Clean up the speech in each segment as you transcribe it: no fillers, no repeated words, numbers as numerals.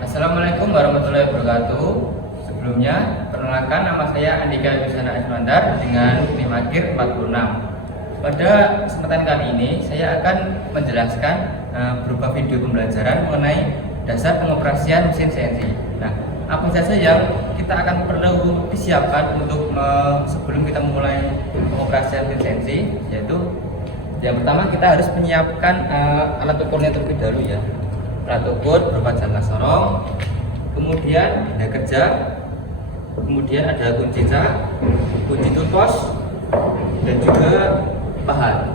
Assalamualaikum warahmatullahi wabarakatuh. Sebelumnya, perkenalkan nama saya Andika Yusana Ismandar dengan NIM akhir 46. Pada kesempatan kali ini, saya akan menjelaskan berupa video pembelajaran mengenai dasar pengoperasian mesin CNC. Nah, apa saja yang kita akan perlu disiapkan untuk sebelum kita memulai pengoperasian mesin CNC, yaitu yang pertama kita harus menyiapkan alat ukurnya terlebih dahulu ya. Alat ukur berupa jangka sorong, kemudian benda kerja, kemudian ada kunci cak, kunci tutos, dan juga pahat.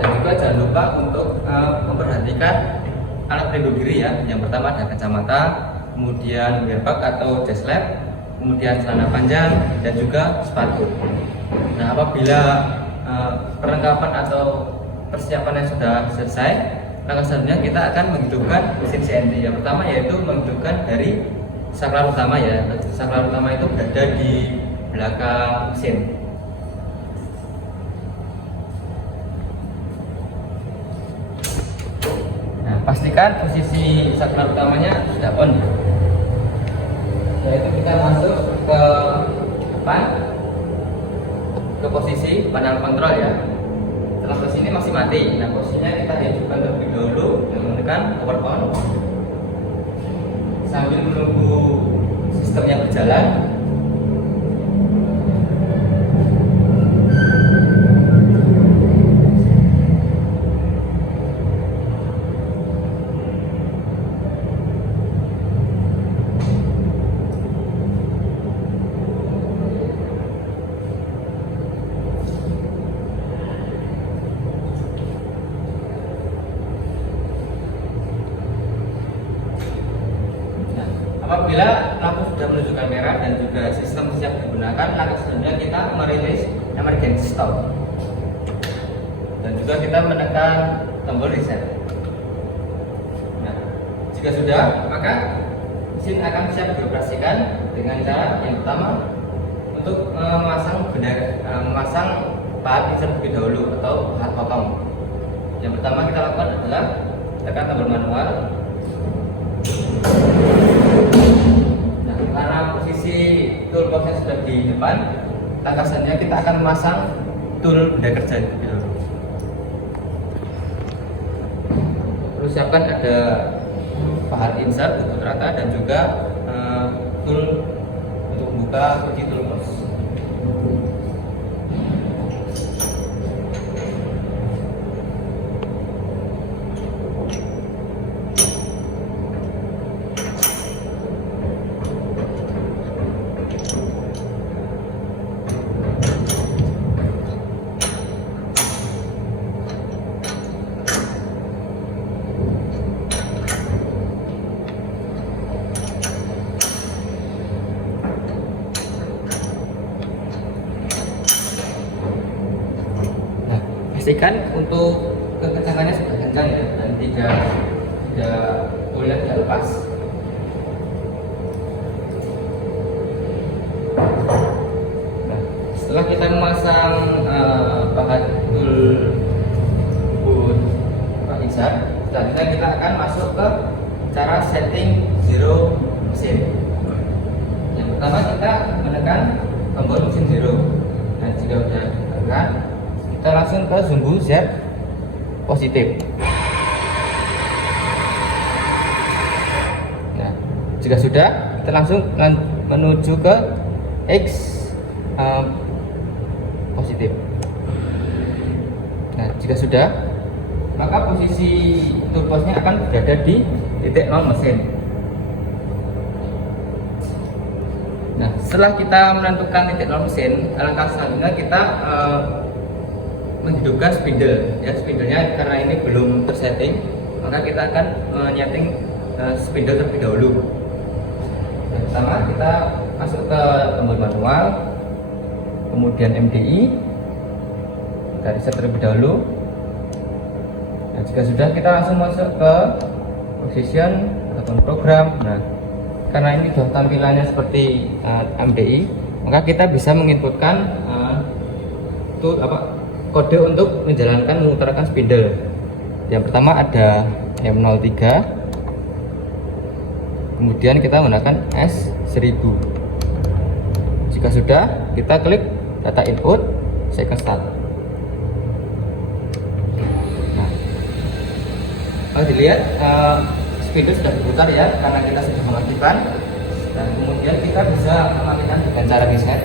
Dan juga jangan lupa untuk memperhatikan alat pelindung diri ya. Yang pertama ada kacamata, kemudian wearbox atau jas lab, kemudian celana panjang, dan juga sepatu. Nah, apabila perlengkapan atau persiapannya sudah selesai, langkah selanjutnya kita akan menghidupkan mesin CNC. Yang pertama yaitu menghidupkan dari saklar utama ya. Saklar utama itu berada di belakang mesin. Nah, pastikan posisi saklar utamanya sudah on. Yaitu kita masuk ke depan, ke posisi panel kontrol ya. Setelah posisi ini masih mati, nah posisinya kita hidupkan terlebih dahulu dengan menekan power on sambil menunggu sistemnya berjalan. Apabila lampu sudah menunjukkan merah dan juga sistem siap digunakan, langkah selanjutnya kita merilis emergency stop. Dan juga kita menekan tombol reset. Nah, jika sudah, maka mesin akan siap dioperasikan dengan cara yang pertama untuk memasang pahat insert terlebih dahulu atau pahat potong. Yang pertama kita lakukan adalah tekan tombol manual. Nah, karena posisi toolboxnya sudah di depan, langkah selanjutnya kita akan memasang tool benda kerja gitu. Perlu siapkan ada pahat insert untuk rata dan juga tool untuk membuka kunci toolbox. Pastikan untuk kekencangannya sudah kencang ya dan tidak boleh lepas. Nah, setelah kita memasang pahat tool insert, selanjutnya kita akan masuk ke cara setting zero mesin. Yang pertama kita menekan tombol mesin zero. Dan jika sudah ditekan, kita langsung ke sumbu Z positif. Nah, jika sudah, kita langsung menuju ke X positif. Nah, jika sudah, maka posisi toolboxnya akan berada di titik 0 mesin. Nah, setelah kita menentukan titik 0 mesin, langkah selanjutnya kita menghidupkan spindle ya. Spindlenya karena ini belum tersetting, maka kita akan menyeting spindle terlebih dahulu. Yang pertama kita masuk ke tombol manual, kemudian MDI, kita reset terlebih dahulu. Nah, jika sudah, kita langsung masuk ke position ataupun program. Nah, karena ini sudah tampilannya seperti MDI, maka kita bisa menginputkan kode untuk menjalankan memutarkan spindle. Yang pertama ada M03, kemudian kita menggunakan S1000. Jika sudah, kita klik data input, second start. Nah, kalau dilihat spidol sudah berputar ya, karena kita sudah mengaktifkan. Dan kemudian kita bisa mematikan dengan cara reset.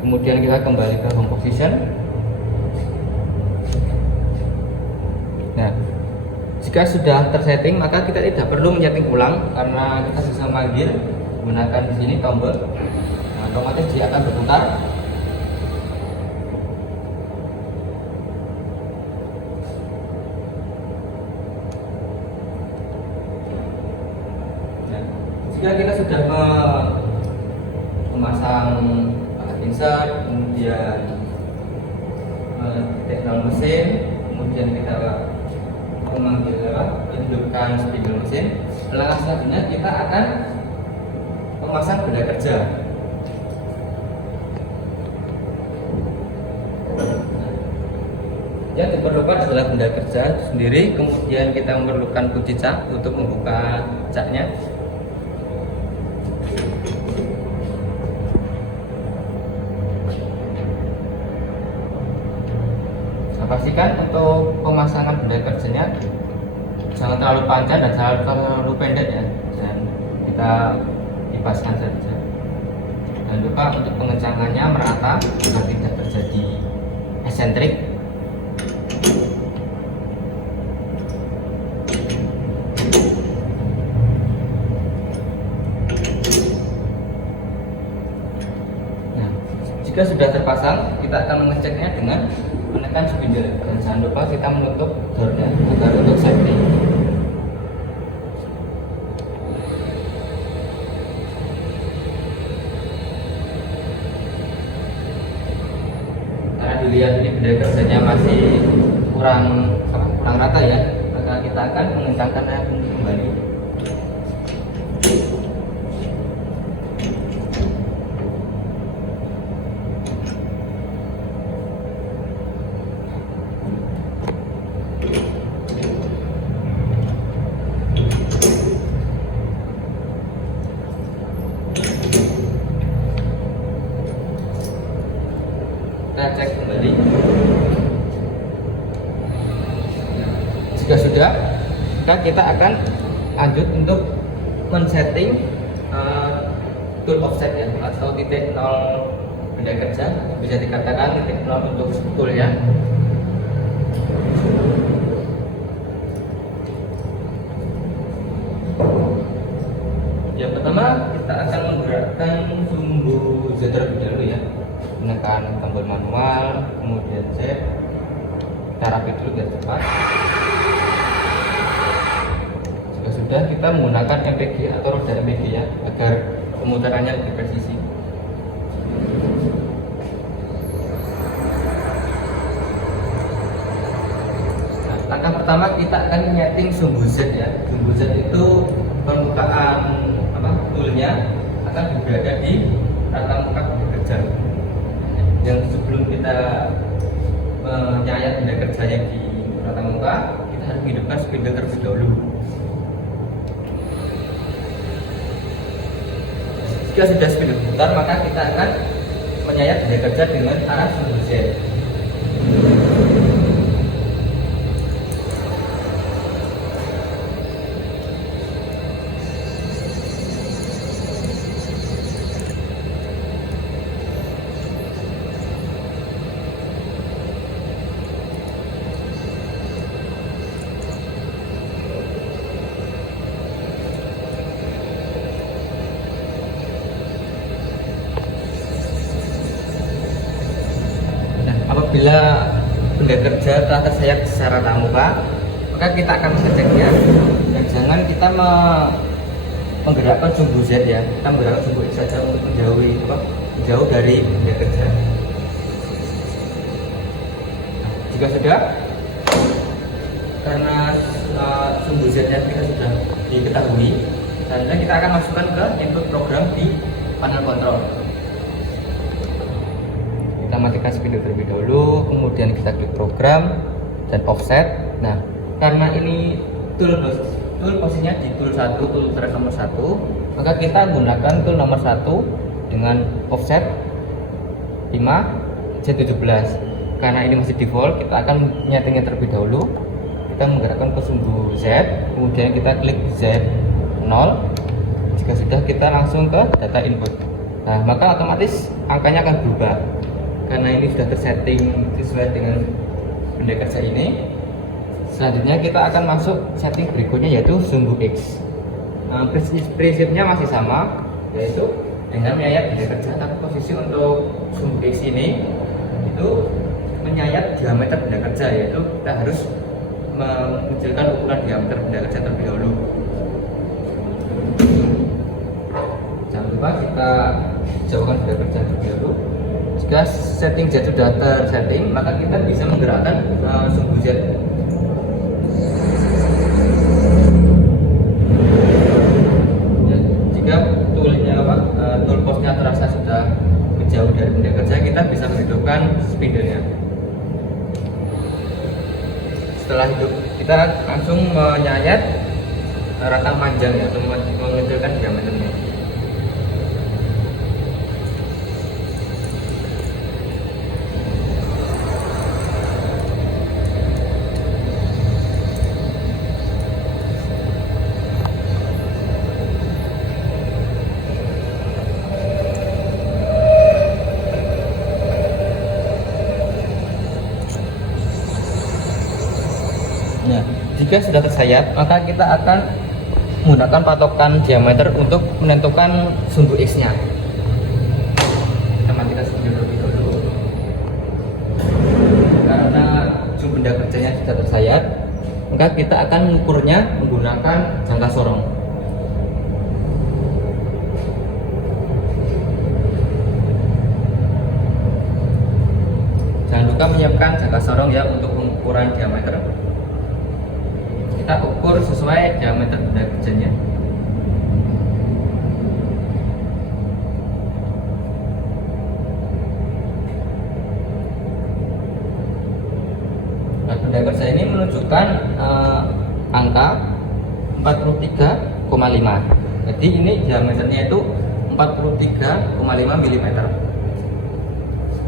Kemudian kita kembali ke home position. Nah, jika sudah tersetting, maka kita tidak perlu menyeting ulang karena kita bisa memanggil menggunakan di sini tombol. Nah, otomatis dia akan berputar. Nah, jika kita sudah memasang insert, kemudian teknologi mesin, kemudian kita memanggil hidupkan spidol mesin. Langkah selanjutnya kita akan memasang benda kerja. Yang diperlukan adalah benda kerja itu sendiri, kemudian kita memerlukan kunci cak untuk membuka caknya. Pastikan untuk pemasangan benda kerjanya jangan terlalu panjang dan jangan terlalu pendek ya, dan kita dipaskan saja. Dan lupa untuk pengencangannya merata agar tidak terjadi eksentrik. Nah, jika sudah terpasang, kita akan mengeceknya dengan menekan spidol, dan jangan lupa kita menutup door-nya agar untuk safety. Karena dilihat ini benda kerjanya masih kurang rata ya, maka kita akan mengencangkannya kembali. Kita cek kembali. Jika sudah, maka kita akan lanjut untuk men-setting tool offset ya, atau titik 0 benda kerja, bisa dikatakan titik 0 untuk toolnya. Yang pertama, kita akan menggerakkan sumbu Z terlebih dahulu ya, menekan tombol manual, kemudian Z. Kita rapid dulu biar cepat. Jika sudah, kita menggunakan MPG atau roda MPG ya, agar pemutarannya lebih presisi. Nah, langkah pertama kita akan menyeting sumbu Z ya. Sumbu Z itu permukaan toolnya akan berada di rata muka benda kerja. Yang sebelum kita menyayat benda kerjanya di rata muka, kita harus menghidupkan spidol terlebih dahulu. Jika sudah spidol putar, maka kita akan menyayat benda kerja dengan arah sumbu Z. Apabila benda kerja telah tersayat secara pramuka, maka kita akan mengeceknya, dan jangan kita menggerakkan sumbu Z ya, kita menggerakkan sumbu X saja untuk menjauh dari benda kerja. Jika sudah, karena sumbu Z-nya kita sudah diketahui, selanjutnya kita akan masukkan ke input program di panel kontrol. Kita matikan spidol terlebih dahulu, kemudian kita klik program dan offset. Nah, karena ini tool tool posisinya di tool 1, tool track nomor 1, maka kita gunakan tool nomor 1 dengan offset 5Z17. Karena ini masih default, kita akan nyetingnya terlebih dahulu. Kita menggerakkan ke sumbu Z, kemudian kita klik Z0. Jika sudah, kita langsung ke data input. Nah, maka otomatis angkanya akan berubah karena ini sudah tersetting sesuai dengan benda kerja ini. Selanjutnya kita akan masuk setting berikutnya, yaitu sumbu X. Prinsipnya masih sama, yaitu dengan menyayat benda kerja, tapi posisi untuk sumbu X ini itu menyayat diameter benda kerja, yaitu kita harus memunculkan ukuran diameter benda kerja terlebih dahulu. Jangan lupa kita jauhkan benda kerja terlebih dahulu. Jika setting Z sudah tersetting, maka kita bisa menggerakkan sumbu Z. Ya, jika tool postnya terasa sudah jauh dari benda kerja, kita bisa menghidupkan spindle-nya. Setelah itu kita langsung menyayat ratang panjang, atau mengecilkan diameternya. Nah, jika sudah tersayat, maka kita akan menggunakan patokan diameter untuk menentukan sumbu X-nya. Sama kita sumbu lebih dulu. Karena sumbu benda kerjanya sudah tersayat, maka kita akan mengukurnya menggunakan jangka sorong. Jangan lupa menyiapkan jangka sorong ya untuk pengukuran diameter. Kita ukur sesuai diameter benda kerjanya. Nah, benda kerja ini menunjukkan angka 43,5. Jadi ini diameternya itu 43,5 mm.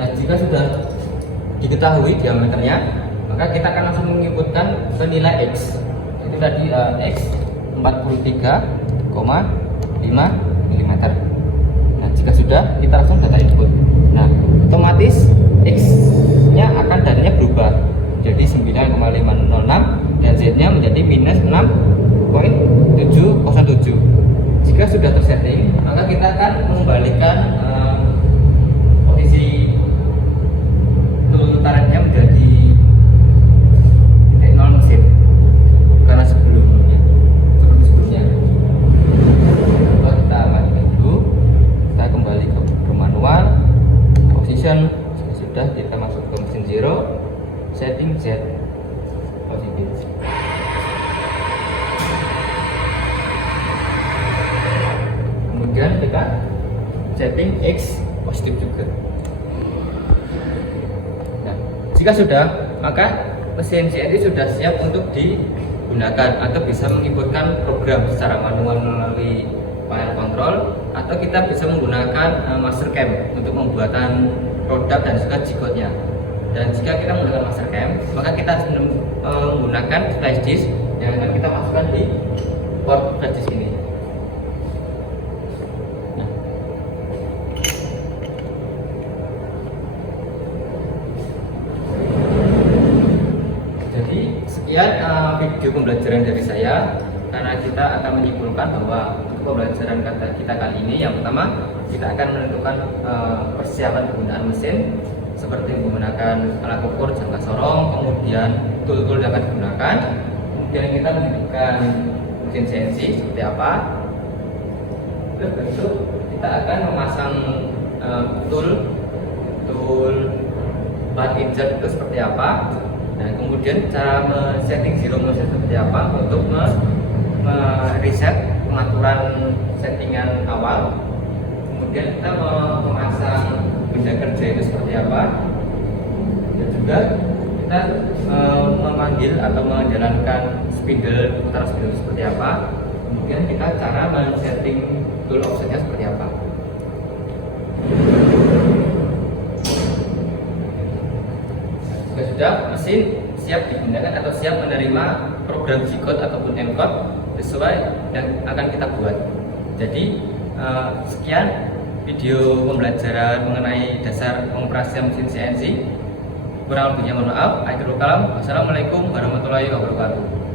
Nah, jika sudah diketahui diameternya, maka kita akan langsung menginputkan ke nilai X. Itu tadi X 43,5 mm. Nah, jika sudah, kita langsung data input. Nah, otomatis X nya akan datanya berubah jadi 9,506 dan Z nya menjadi minus 6,707. Jika sudah tersetting, maka kita akan mengembalikan posisi tool taretnya menjadi 0 mesin karena sebelumnya. Coba kita matikan dulu, kita kembali ke manual position. Sudah, kita masuk ke mesin zero, setting Z positif. Kemudian kita setting X positif juga. Nah, jika sudah, maka mesin CNC sudah siap untuk digunakan atau bisa menginputkan program secara manual melalui panel kontrol, atau kita bisa menggunakan Mastercam untuk pembuatan produk dan juga G-code-nya. Dan jika kita menggunakan Mastercam, maka kita harus menggunakan flash disk yang akan kita masukkan di port flash disk ini. Sekian video pembelajaran dari saya, karena kita akan menyimpulkan bahwa untuk pembelajaran kita kali ini, yang pertama kita akan menentukan persiapan penggunaan mesin seperti menggunakan alat ukur jangka sorong, kemudian tool-tool yang akan digunakan, kemudian kita menentukan mesin CNC seperti apa. Terus bentuk kita akan memasang tool plat insert itu seperti apa. Nah, kemudian cara men-setting zero motion seperti apa untuk reset pengaturan settingan awal. Kemudian kita memasang benda kerja itu seperti apa, dan juga kita memanggil atau menjalankan spindle, putaran spindle seperti apa, kemudian kita cara men-setting tool offsetnya seperti apa. Jika sudah, mesin siap digunakan atau siap menerima program G-code ataupun M-code sesuai yang akan kita buat. Jadi sekian video pembelajaran mengenai dasar pengoperasian mesin CNC. Kurang lebihnya mohon maaf. Akhirul kalam. Wassalamualaikum warahmatullahi wabarakatuh.